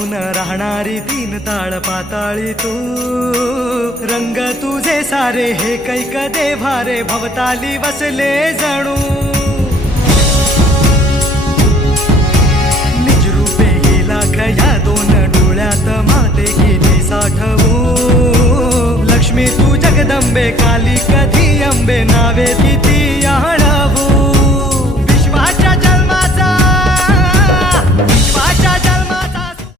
अडकून राहणारी तीन ताळ पाताळी तू, रंग तुझे सारे हे कैक देभारे भवताली वसले जणू, निजरूपे ही लाख या दोन डोळ्यात माते गेली साठवू, लक्ष्मी तू जगदंबे काली कधी अंबे नावे किती